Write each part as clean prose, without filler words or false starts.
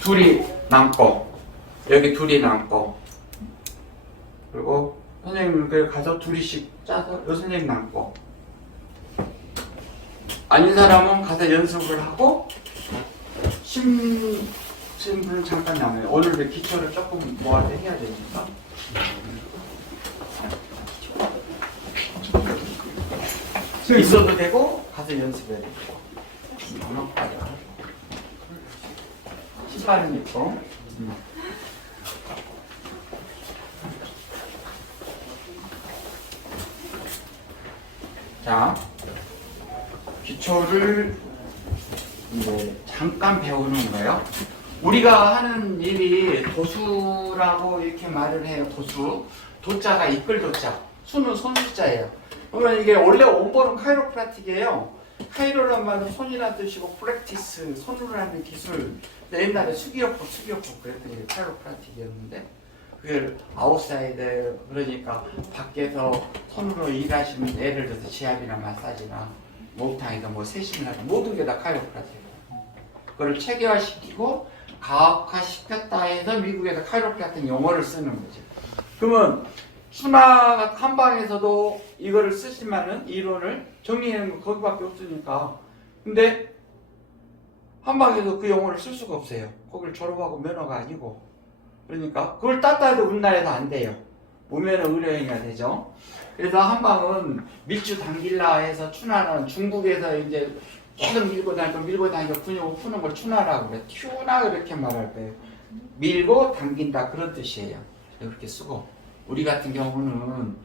둘이 남고 여기 둘이 남고 그리고 선생님 그 가서 둘이씩 짜서 여 선생님 남고 아닌 사람은 가서 연습을 하고 신분은 잠깐 남아요. 오늘 기초를 조금 모아서 해야 되니까 있어도 되고 가서 연습해야 되고 신발은 있고 자 기초를 이제 잠깐 배우는 거예요. 우리가 하는 일이 도수라고 이렇게 말을 해요. 도수. 도자가 이끌 도자. 수는 손수자예요. 그러면 이게 원래 원본은 카이로프라틱이에요. 카이로란 말은 손이라는 뜻이고 프랙티스, 손으로 하는 기술. 옛날에 수기요법 그랬더니 카이로프라틱이었는데 그걸 아웃사이드 그러니까 밖에서 손으로 일하시는 예를 들어서 지압이나 마사지나 목욕탕에서 뭐 세심을 하는 모든 게 다 카이로프라틱이에요. 그걸 체계화시키고 가학화시켰다 해서 미국에서 카이로프라틱 용어를 쓰는 거죠. 그러면 수나 한방에서도 이거를 쓰지만은 이론을 정리하는 건 거기밖에 없으니까. 근데 한방에서 그 용어를 쓸 수가 없어요. 거기를 졸업하고 면허가 아니고. 그러니까 그걸 땄다 해도 우리나라에서 안 돼요. 무면허 의료행위가 되죠. 그래서 한방은 밀주 당길라 해서 추나는 중국에서 이제 계속 밀고 다니고 근육을 푸는 걸 추나라고 그래. 튜나 이렇게 말할 거예요. 밀고 당긴다 그런 뜻이에요. 그렇게 쓰고 우리 같은 경우는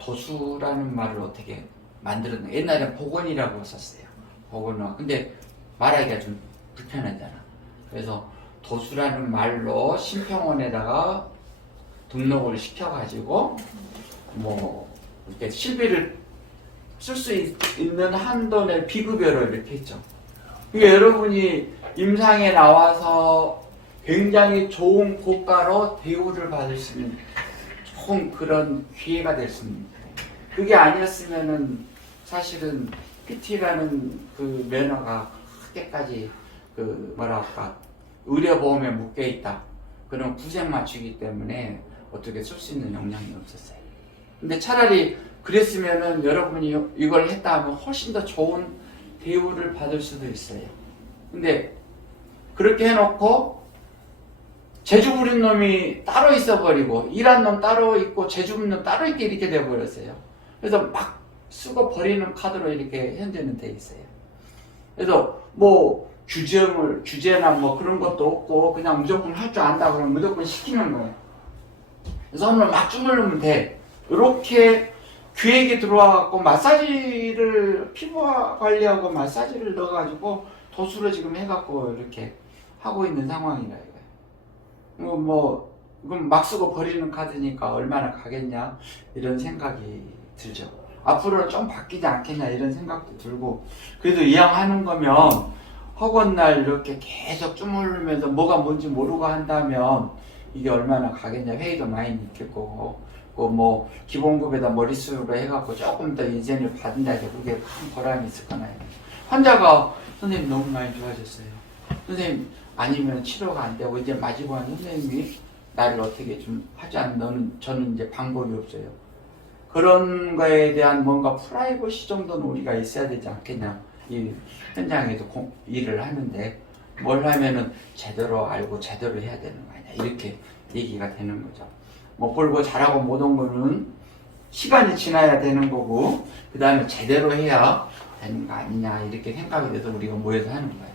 도수라는 말을 어떻게 만들었나. 옛날에는 복원이라고 썼어요. 복원화. 근데 말하기가 좀 불편하잖아. 그래서 도수라는 말로 심평원에다가 등록을 시켜가지고 뭐 이렇게 실비를 쓸 수 있는 한도 내 비급여로 이렇게 했죠. 그게 여러분이 임상에 나와서 굉장히 좋은 고가로 대우를 받을 수 있는 좋은 그런 기회가 될 수 있는 거예요. 그게 아니었으면은 사실은 PT라는 그 면허가 크게까지 그 뭐랄까 의료보험에 묶여 있다. 그런 구색 맞추기 때문에 어떻게 쓸 수 있는 역량이 없었어요. 근데 차라리 그랬으면은 여러분이 이걸 했다 하면 훨씬 더 좋은 대우를 받을 수도 있어요. 근데 그렇게 해놓고 재주 부린 놈이 따로 있어버리고 일한 놈 따로 있고 재주 부린 놈 따로 있게 이렇게 돼버렸어요. 그래서 막 쓰고 버리는 카드로 이렇게 현재는 돼 있어요. 그래서 뭐 규제나 뭐 그런 것도 없고 그냥 무조건 할 줄 안다 그러면 무조건 시키는 거예요. 그래서 오늘 막 주물르면 돼. 이렇게 귀에게 들어와갖고 마사지를 피부 관리하고 마사지를 넣어가지고 도수를 지금 해갖고 이렇게 하고 있는 상황이라 이거예요. 뭐 그럼 막 쓰고 버리는 카드니까 얼마나 가겠냐 이런 생각이 들죠. 앞으로는 좀 바뀌지 않겠냐 이런 생각도 들고 그래도 이왕 하는 거면 허건날 이렇게 계속 주물르면서 뭐가 뭔지 모르고 한다면 이게 얼마나 가겠냐 회의도 많이 있을 거고 뭐 기본급에다 머릿수로 해갖고 조금 더 인센을 받는다 해서 그게 큰 보람이 있을 거나요. 환자가 선생님 너무 많이 좋아졌어요. 선생님 아니면 치료가 안 되고 이제 마지막 선생님이 나를 어떻게 좀 하지 않는 저는 이제 방법이 없어요. 그런 거에 대한 뭔가 프라이버시 정도는 우리가 있어야 되지 않겠냐. 이 현장에서 일을 하는데 뭘 하면은 제대로 알고 제대로 해야 되는 거 아니야. 이렇게 얘기가 되는 거죠. 뭐 볼고 잘하고 못한 거는 시간이 지나야 되는 거고 그 다음에 제대로 해야 되는 거 아니냐 이렇게 생각이 돼서 우리가 모여서 하는 거예요.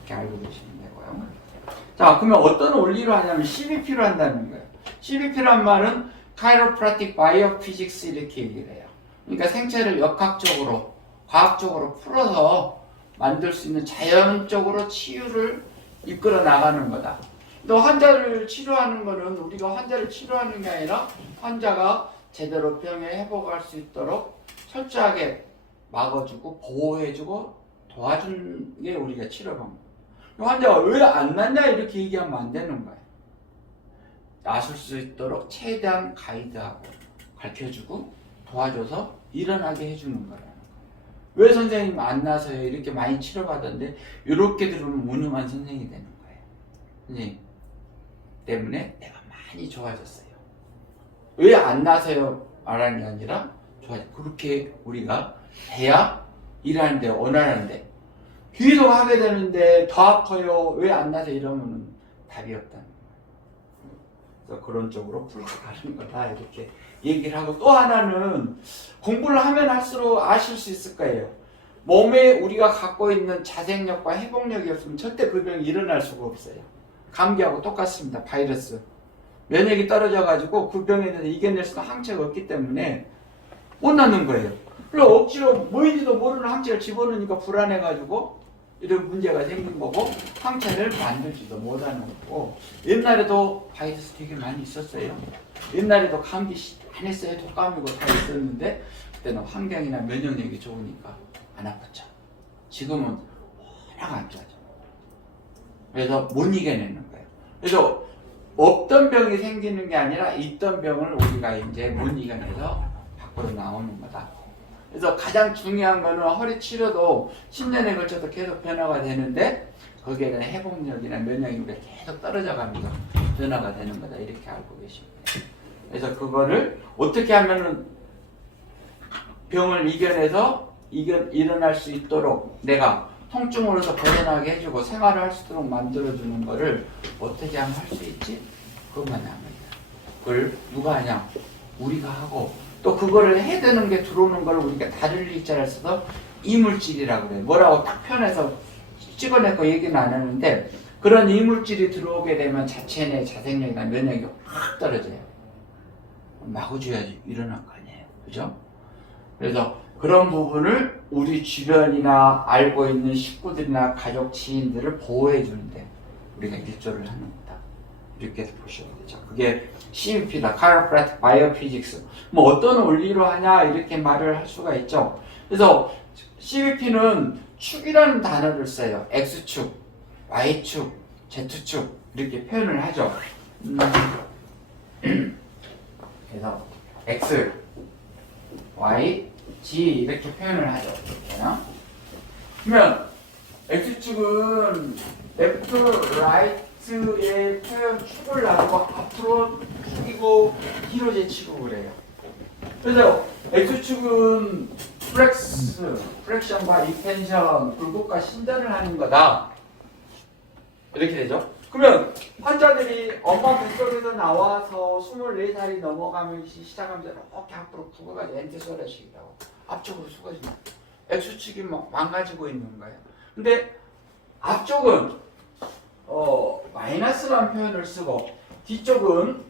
이렇게 알고 계시면 되고요. 자 그러면 어떤 원리로 하냐면 CBP로 한다는 거예요. CBP란 말은 Chiropractic Biophysics 이렇게 얘기를 해요. 그러니까 생체를 역학적으로 과학적으로 풀어서 만들 수 있는 자연적으로 치유를 이끌어 나가는 거다. 또 환자를 치료하는 거는 우리가 환자를 치료하는 게 아니라 환자가 제대로 병에 회복할 수 있도록 철저하게 막아주고 보호해주고 도와주는 게 우리가 치료 방법. 환자가 왜 안 낫냐 이렇게 얘기하면 안 되는 거예요. 나설 수 있도록 최대한 가이드하고 가르쳐주고 도와줘서 일어나게 해주는 거라는 거예요. 왜 선생님 안 나서요? 이렇게 많이 치료받았는데 이렇게 들으면 무능한 선생님이 되는 거예요. 선생님 때문에 내가 많이 좋아졌어요. 왜 안 나서요? 말하는 게 아니라 그렇게 우리가 해야 일하는데 원하는데 계속 하게 되는데 더 아파요. 왜 안 나서 이러면 답이 없다는 거예요. 그래서 그런 쪽으로 풀고 가는 거다 이렇게 얘기를 하고, 또 하나는 공부를 하면 할수록 아실 수 있을 거예요. 몸에 우리가 갖고 있는 자생력과 회복력이 없으면 절대 그 병이 일어날 수가 없어요. 감기하고 똑같습니다. 바이러스 면역이 떨어져가지고 그 병에 대해서 이겨낼 수 있는 항체가 없기 때문에 못 낫는 거예요. 그리고 억지로 뭐인지도 모르는 항체를 집어넣으니까 불안해가지고 이런 문제가 생긴 거고, 항체를 만들지도 못하는 거고. 옛날에도 바이러스 되게 많이 있었어요. 옛날에도 감기 안 했어요. 독감이고 다 있었는데 그때는 환경이나 면역력이 좋으니까 안 아팠죠. 지금은 워낙 안 좋아져. 그래서 못 이겨내는 거예요. 그래서 없던 병이 생기는 게 아니라 있던 병을 우리가 이제 못 이겨내서 밖으로 나오는 거다. 그래서 가장 중요한 거는 허리 치료도 10년에 걸쳐서 계속 변화가 되는데 거기에 대한 회복력이나 면역력이 계속 떨어져 가면서 변화가 되는 거다. 이렇게 알고 계십니다. 그래서 그거를 어떻게 하면은 병을 이겨내서 일어날 수 있도록 내가 통증으로서 벗어나게 해주고 생활을 할 수 있도록 만들어주는 거를 어떻게 하면 할 수 있지? 그것만 합니다. 그걸 누가 하냐? 우리가 하고, 또 그거를 해드는 게 들어오는 걸 우리가 다른 일자를 써서 이물질이라고 그래요. 뭐라고 딱 표현해서 찍어내고 얘기는 안 하는데, 그런 이물질이 들어오게 되면 자체 내 자생력이나 면역력이 확 떨어져요. 마구지어야지 일어난 거 아니에요. 그죠? 그래서 그런 부분을 우리 주변이나 알고 있는 식구들이나 가족, 지인들을 보호해 주는데 우리가 일조를 하는 거다. 이렇게 보시면 되죠. 그게 CBP다. Chiropractic Biophysics. 뭐 어떤 원리로 하냐 이렇게 말을 할 수가 있죠. 그래서 CBP는 축이라는 단어를 써요. X축, Y축, Z축 이렇게 표현을 하죠. 그래서 X, Y, G 이렇게 표현을 하죠. 그러면 X축은 레프트, 라이트의 표현 축을 놔두고 앞으로 숙이고 뒤로 제치고 그래요. 그래서 X축은 플렉션과 익스텐션, 굴곡과 신전을 하는 거다. 이렇게 되죠. 그러면 환자들이 엄마 뱃속에서 나와서 24살이 넘어가면 시작하면서 이렇게 앞으로 굽어가지고 엔테소라식이라고 앞쪽으로 숙어진다. X축이 막 망가지고 있는 거예요. 근데 앞쪽은 마이너스라는 표현을 쓰고 뒤쪽은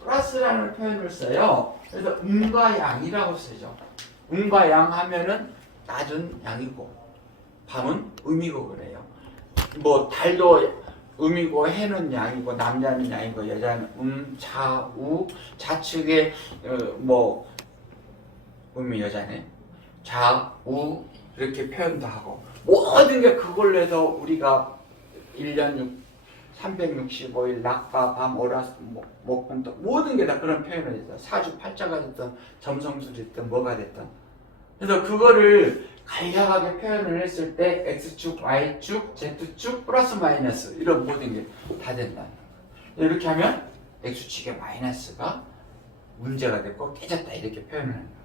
플러스라는 표현을 써요. 그래서 음과 양이라고 쓰죠. 음과 양 하면은 낮은 양이고 밤은 음이고 그래요. 뭐 달도 음이고 해는 양이고 남자는 양이고 여자는 좌우 좌측에 뭐 음이 여자네. 좌우 이렇게 표현도 하고 모든 게 그걸로 해서 우리가 1년 365일 낮과 밤 오라스 목금토 모든 게 다 그런 표현을 해서 사주팔자가 됐든 점성술이 됐든 뭐가 됐든 그래서 그거를 간략하게 표현을 했을 때 X축, Y축, Z축 플러스 마이너스 이런 모든 게 다 된다는 거예요. 이렇게 하면 X축의 마이너스가 문제가 됐고 깨졌다 이렇게 표현을 합니다.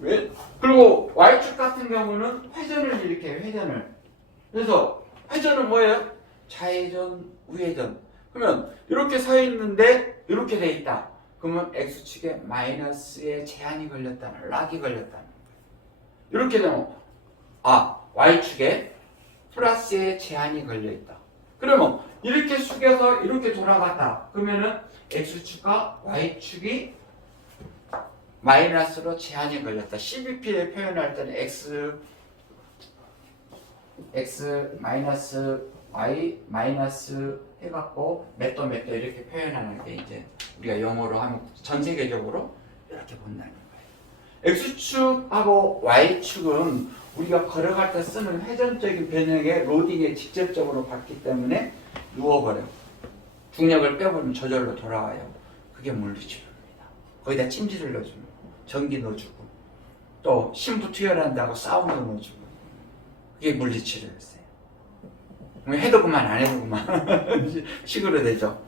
왜? 그리고 Y축 같은 경우는 회전을 일으켜요. 회전을. 그래서 회전은 뭐예요? 좌회전, 우회전. 그러면 이렇게 서 있는데 이렇게 돼 있다. 그러면 X축에 마이너스에 제한이 걸렸다는, 락이 걸렸다는. 이렇게 되면 Y축에 플러스에 제한이 걸려 있다. 그러면 이렇게 숙여서 이렇게 돌아갔다. 그러면은 X축과 Y축이 마이너스로 제한이 걸렸다. CBP에 표현할 때는 X 마이너스 Y 마이너스 해갖고 몇 도 몇 도 이렇게 표현하는 게 이제 우리가 영어로 하면 전 세계적으로 이렇게 본다는 거예요. X축하고 Y축은 우리가 걸어갈 때 쓰는 회전적인 변형의 로딩에 직접적으로 받기 때문에 누워버려. 중력을 빼버리면 저절로 돌아와요. 그게 물리치료입니다. 거기다 찜질을 넣어주는 거, 전기 넣어주고 또 신부투여한다고 싸움도 넣어주고 그게 물리치료였어요. 해도 그만 안 해도 그만 식으로 되죠.